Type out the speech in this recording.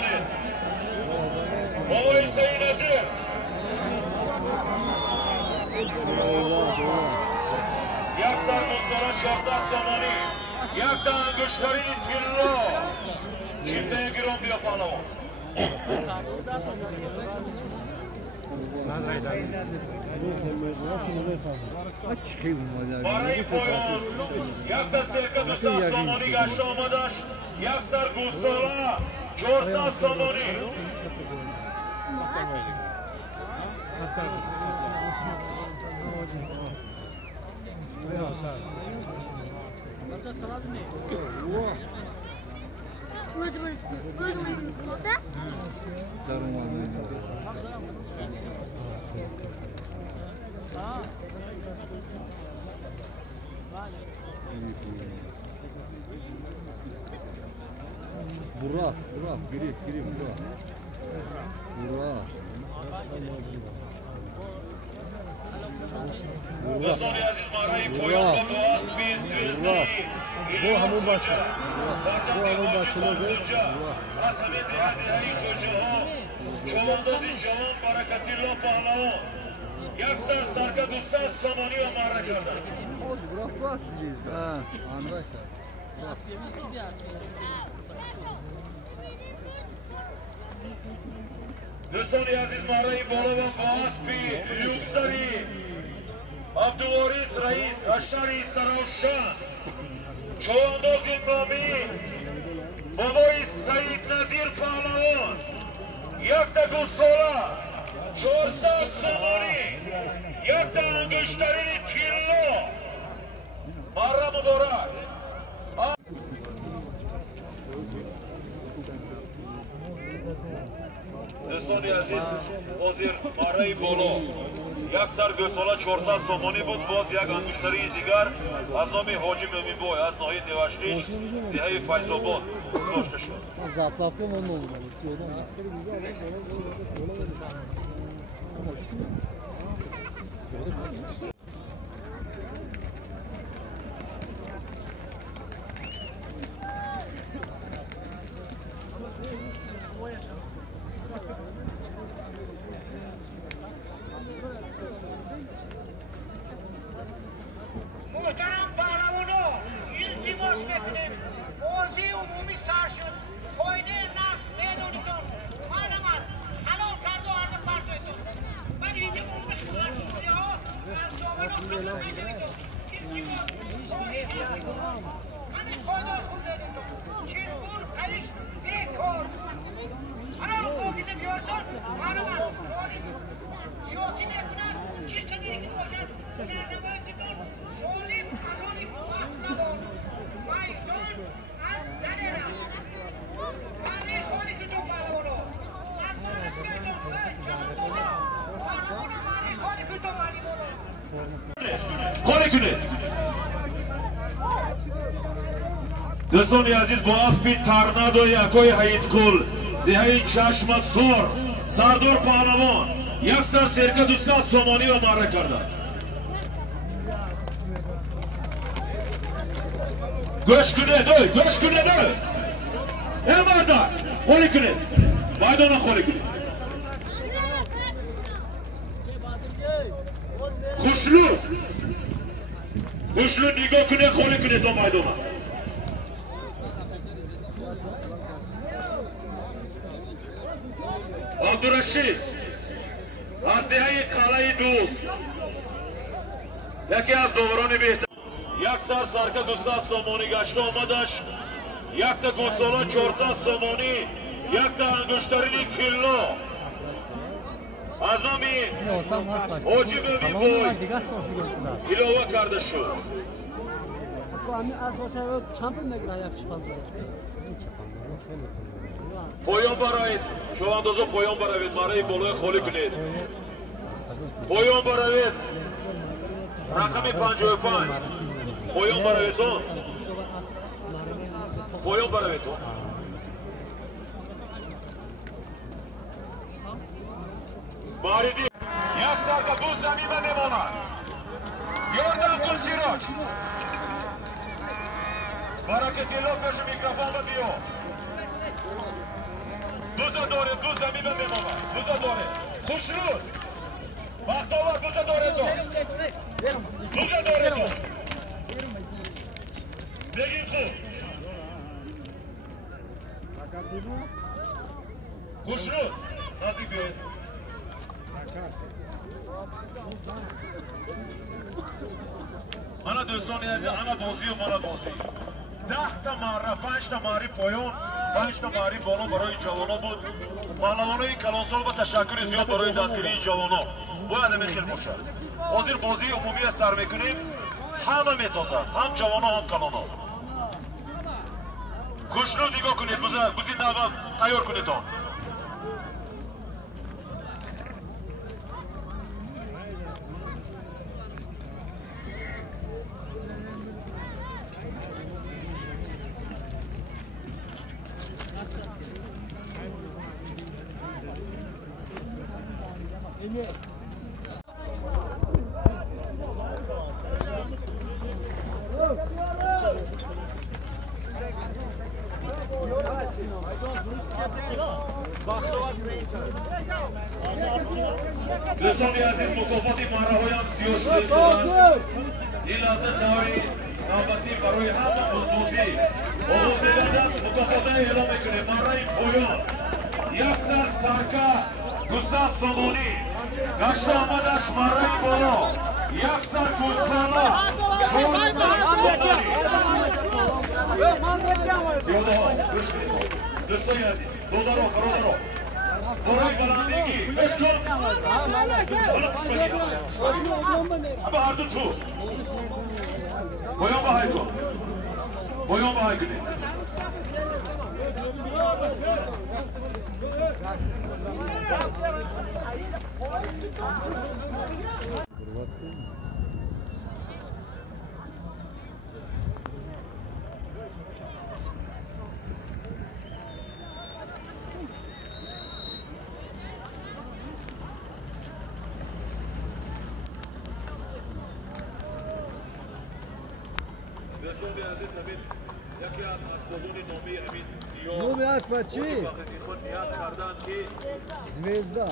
کنید. بابای سعی نظیر یک سر گوسالا 400 سامانی، یک تا انگشتری تیلا چیفته گرام بیا پهلوان. برای پایان یک تا سرکه 200 سامانی گشته آمدش، یک سر گوسالا 400 سامانی. Burak, biri Burak. دوستان عزیز برای پایان با اسبی سویزدهی ایلیا خوجا فرزند حاجی خان خوجا از همه دهه‌ای خوجاها چواندازی جوان برکت الله پهلوان یک سر سرکه 200 سامانی و مره کردن. دوستان عزیز برای بالا و با اسبی لوکسری عبدالواریس رئیس اشتری سراوشان چوانداز امامی بابای سعید نظیر پهلوان یک تا گوسالا 400 سامانی یک تا انگشترین تیلا مره مبارک. دوستان عزیز حاضر مره بالا یک سر گوسالا 400 سامانی بود، باز یک انگشتری دیگر از نام حاجی مومنبای از ناحیه دیوشلیچ دهه فیض‌آباد گذاشته شد. محترم پهلوانا التماس میکنیم بازی عمومی سر شد، فایده نفس میدونیتون معلومات حلال کرد و عرض پردایتون. من اینجا موقع شما سوری ها از دامن و خطر میدونیتون التماس خواهی همین قادر خود میدونیتون چربور قیش بیکار حلال فاقیده بیاردن معلومات سوالی زیادی میکنن چی قدیری که باشد نرنمایی کتون سوالی مقالی مقدم مایدون از دلیرم معنی خوالی کتون پهلوانا از مانت بیتون چمون بودا پهلوانا معنی خوالی کتون معنی بودا خوالی کنه دوستان عزیز با اسبی ترنادو یکای حیط کل دهه چشم سر سردار پهلوان یک سر سرکه 200 سامانی و مره کردن. گوش کنه دو مردان خولی کنه بایدانا خولی کنه خوشلو نگاه کنه خولی کنه تا بایدانا. عبدالرشید از دهه قلعه دوست یکی از داوران بهتر یک سر سرکه 200 سامانی گشته آمدش، یک تا گوسالا 400 سامانی، یک تا انگشترین تیلا از نامی حاجی مومنبای ایلاوه کرده شد. پایان برایید چواندازا پایان بروید مرای بالای خالی کنید پایان بروید رقم 55 پایان برویدتون باریدی یک سرکه دو زمینه میماند یاردم کن سیراج برکت الله پیش میکروفون بیا دو زمین بماما دوزا داره خوشرود وقت آور دوزا داره تو دوزا داره تو بگیم خوب خوشرود نزدیک بیاید انا دوستانی عزیز انا بازی و مانا بازی 10 تا ماره 5 تا ماری پایان 5 تا ماری بالا برای جوانا بود پهلوانای کلانسال با تشکر زیاد برای دستگیری جوانا باید میخیل باشه حاضر بازی عمومی سر میکنیم همه میتازن هم جوانا هم کلانا خوشنود نگاه کنید گزین نوام تیار کنید تا دوستانی عزیز مکافات مهره هم 36 سال است این لحظه نوبتی برای همه بازی آغاز می‌گردد مکافات اعلام میکنه مهره پایان یک سر سرکه گوسه سامانی گشت آمدش مهره بالا یک سر گوسالا 4 سر سامانی یاده ها گوش کنید دوستانی عزیز دولارو برادرو برای بلندگی بش کن حالا پوش بگید اما هر دو تو بایان بهای کن بایان بهای کنید دوستانی عزیز همین یکی از اسبابان نامی همین نومی اسب چی؟ وقتی خود نیت کردن که زویزدا